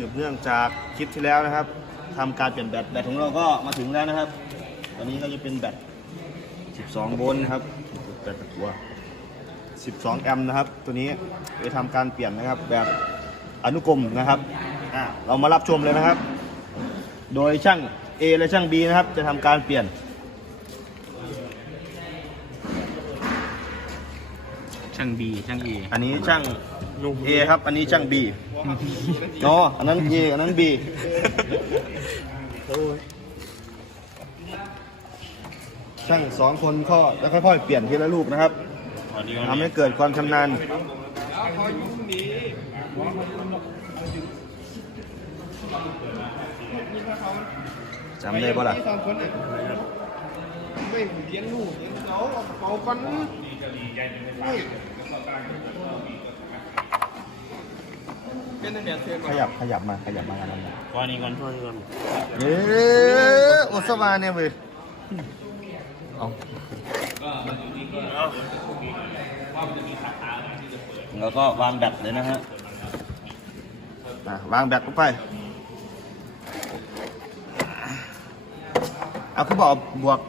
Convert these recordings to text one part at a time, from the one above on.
สืบเนื่องจากคลิปที่แล้วนะครับทำการเปลี่ยนแบตแบตของเราก็มาถึงแล้วนะครับ ตอนนี้ก็จะเป็นแบต 12 โวลต์นะครับแบตตัว 12 แอมป์นะครับ ตัวนี้ไปทำการเปลี่ยนนะครับแบบอนุกรมนะครับอะเรามารับชมเลยนะครับ โดยช่าง A และช่าง B นะครับ จะทำการเปลี่ยน ช่างบีช่างเออันนี้ช่าง A ครับ อันนี้ช่าง B อ๋ออันนั้น A อันนั้น B ช่างสองคนก็แล้วค่อยๆเปลี่ยนทีละลูกนะครับทำให้เกิดความชำนาญจำได้ปะล่ะสองคนอะไม่เลี้ยงลูกเลี้ยงเขาเอาเป่ากันไม่เป็นแบบเชิญ ขยับขยับมาขยับมากันนะก้อนนี้ก่อนก้อนนี้ก่อนเอ๊ะอุสมาเนี่ยเว้ยเอาแล้วก็วางแบตเลยนะฮะอะวางแบตลงไป เอาคือบอกบวก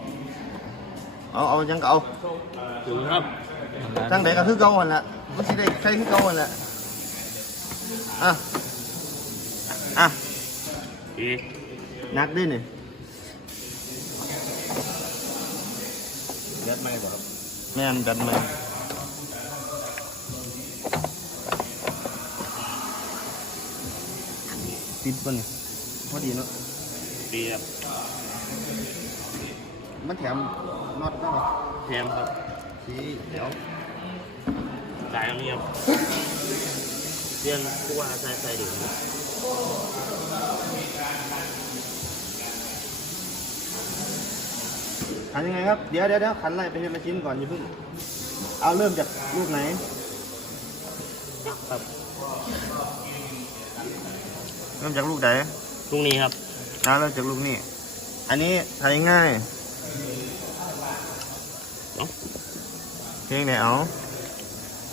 เอา เอายังก็เอา ถึงครับ จังไดก็คือเก่าหันละมันสิได้ใช้คือเก่าหันละอะ อะดีนักดินี่ยัดไม่บ่ครับแม่นดันมาติดป่ะนี่พอดีเนาะดีครับมันแถมน็อตได้ไหมแถมครับ สีเดี๋ยวสายตรงนี้ครับเรียนผู้ว่าใส่ใส่ดึงขันยังไงครับ เดี๋ยวเดี๋ยวเดี๋ยวขันไล่ไปทีละชิ้นก่อนอย่าเพิ่ง เอาเริ่มจากลูกไหน ครับ เริ่มจากลูกไหนตรงนี้ครับเอาเริ่มจากลูกนี้ อันนี้ทายง่าย เอ้าเพลงไหนเอา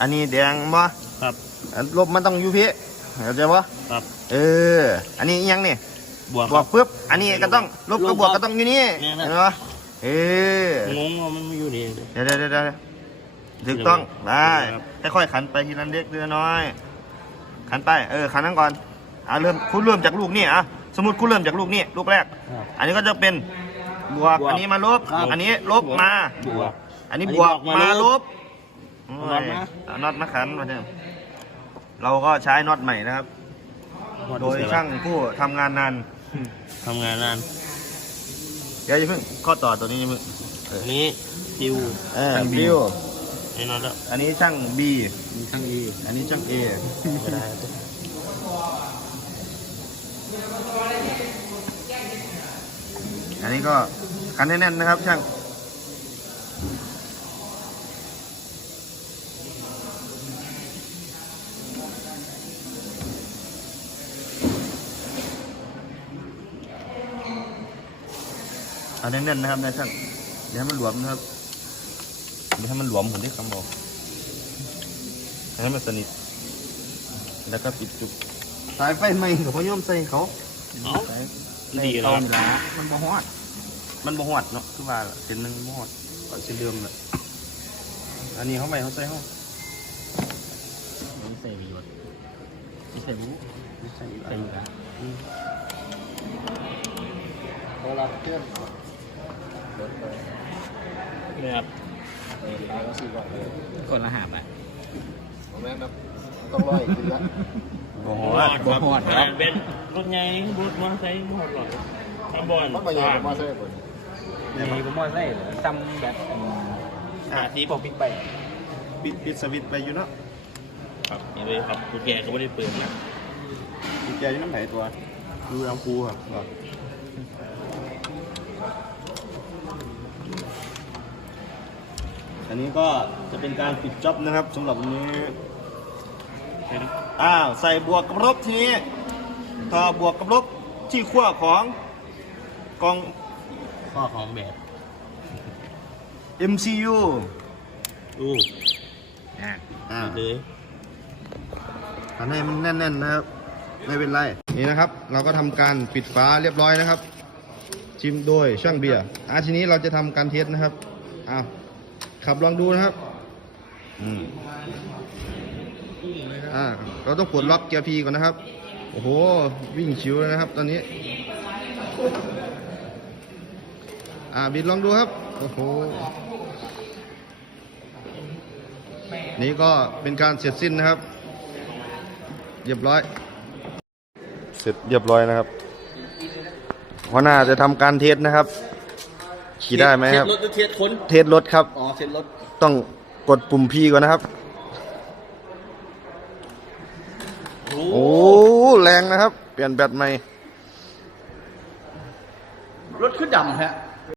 อันนี้แดงบ่ครับอันลบมันต้องอยู่พี่เข้าใจบ่ครับ เออ อันนี้อิหยังนี่บวกบวกปุ๊บอันนี้ก็ต้องลบกับบวกก็ต้องอยู่นี่เนี่ยนะเห็นไหมเอองงว่ามันไม่อยู่นี่เดี๋ยวเดี๋ยวเดี๋ยวเดี๋ยวถูกต้องได้ครับค่อยๆขันไปทีละเล็กทีละน้อย ขันไปเออขันนั่งก่อนอะเริ่มคุณเริ่มจากลูกนี่อะสมมติคุณเริ่มจากลูกนี่ลูกแรกครับอันนี้ก็จะเป็นบวกบวกอันนี้มาลบครับอันนี้ลบมาบวก อันนี้อันบนี้วกบวกมามาลลบบเอาน็อตมาเอาน็อตมาขันมาเนี่ยเราก็ใช้น็อตใหม่นะครับ โดยช่างผู้ทำงานนานทำงานนานเดี๋ยวอย่าเพิ่งข้อต่อตัวนี้อย่าเพิ่งอันนี้ฟิวเออช่าง B บิวไอ้นอนแล้วอันนี้ช่าง B ช่างเออันนี้ช่าง A ก็ได้อันนี้ก็คันแน่นๆนะครับช่าง อันแน่นๆนะครับนายช่างเดี๋ยวให้มันหลวมนะครับเดี๋ยวให้มันหลวมผมที่คำบอกให้มันสนิท แล้วก็ปิดจุกสายไฟไหมกับพ่อย่อมใส่เขาเอ้าสายดีแล้วเอาละมันบ่ฮอด มันบ่ฮอดเนาะคือว่าเส้นหนึงบ่ฮอดก็เส้นเดิมแหละอันนี้เขาไปเขาใส่เขาไม่ใส่ประโยชน์ไม่ใส่รู้ไม่ใส่ใส่อยู่นะเวลาเพื่อนเนี่ยครับเออร้านก็สี่บาทเลยคนละหาบอะผมแม่นะต้องร้อยกินละบ่ฮหออดดครับหอดครับเป็นรถใหญ่รถมอเตอร์ไซค์หอดหรอกข้างบนต้องไปยังมาเซ่บนมีก็มอไซค์เหรอซ้ำแบบอันอะที่พวกบิ๊กไบค์ปิดปิดสวิตช์ไปอยู่เนาะครับนี่เลยครับกุญแจก็ไม่ได้เปิดนะกุญแจอยู่น้ำไหนตัวดูลำพูครับ อกอันนี้ก็จะเป็นการปิดจ็อบนะครับสำหรับวันนี้อ้าวใส่บวกกับลบทีนี้ต่อบวกกับลบที่ขั้วของกอง ข้อของแบบ MCU อู้อ่าเลยทำให้มันแน่นๆนะครับ ไม่เป็นไรโอเคนี่นะครับ เราก็ทำการปิดฝาเรียบร้อยนะครับ ชิมโดยช่างเบียร์อะทีนี้เราจะทำการเทสนะครับอ้าว ขับลองดูนะครับ อืมอ่า เราต้องปลดล็อกเกียร์พีก่อนนะครับ โอ้โห วิ่งชิวเลยนะครับ ตอนนี้ อ่า บิดลองดูครับ โอ้โห นี่ก็เป็นการเสร็จสิ้นนะครับ เรียบร้อย เสร็จเรียบร้อยนะครับหัวหน้าจะทำการเทสนะครับ ขี่ได้ไหมครับ เทสรถหรือเทสคนเทสรถครับ อ๋อ เทสรถ ต้องกดปุ่มพีก่อนนะครับ โอ้แรงนะครับ เปลี่ยนแบตใหม่ รถขึ้นดำฮะ